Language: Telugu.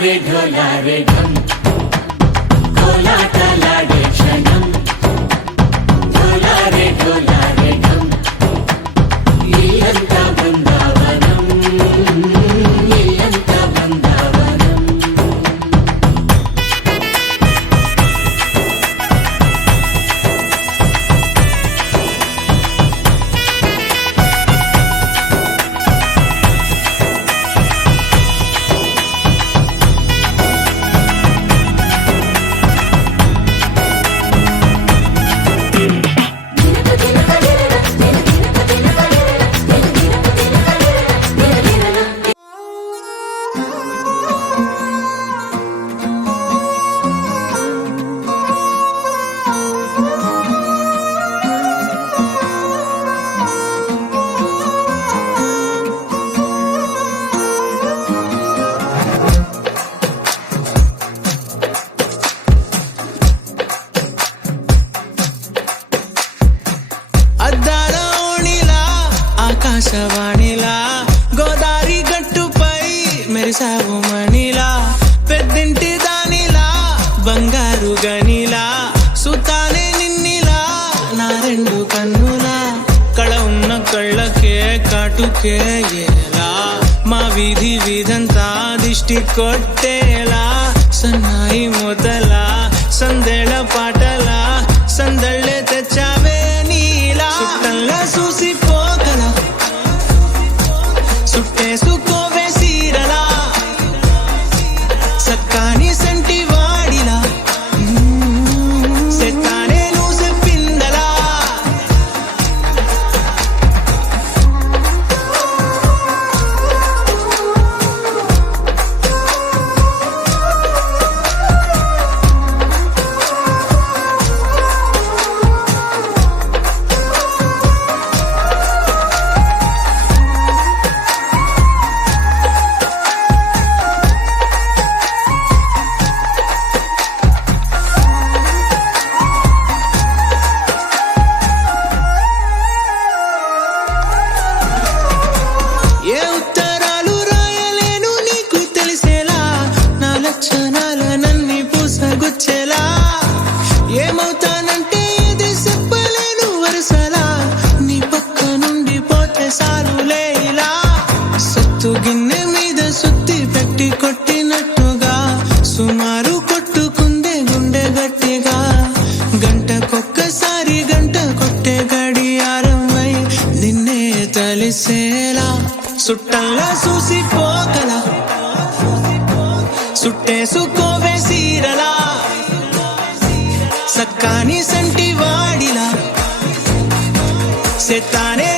ढोलारे ढोलारे ढम कोलाटलाडे क्षणम ढोलारे ढोलारे ढम इल्लंता बृंदावनम इल्लंता बृंदावनम ఆకాశవాణిలా గోదారి గట్టుపై మెరిసావు మణిలా పెద్దింటి దానిలా బంగారు గనిలా సుతానే నిన్నిలా నా రెండు కన్నులా కళ ఉన్న కళ్ళకే కాటుకే ఎలా మా వీధి వీధంతా దిష్టి కొట్టేలా సన్నాయి మొదలా సందేళ పాటలా సందళ్ళే తెచ్చావే నీలా చుట్టంలా చూసి సుట్టేసుకోవే సీరలా సక్కాని సంటి వాడిలా సెత్తానే నువ్వు చెప్పిందలా ఏమవుతానంటే ఇది చెప్పలేను వరుసలా నీ పక్క నుండి పోతే సారులే ఇలా సత్తు గిన్నె మీద సుత్తి పెట్టి కొట్టినట్టుగా సుమారు కొట్టుకుందే గుండె గట్టిగా గంటకొక్కసారి గంట కొట్టే గడియారమై నిన్నే తలిసేలా సుట్టంలా చూసి పోకలా సుట్టేసుకోవే సీరలా సక్కాని సంటి వాడిలా సెత్తానే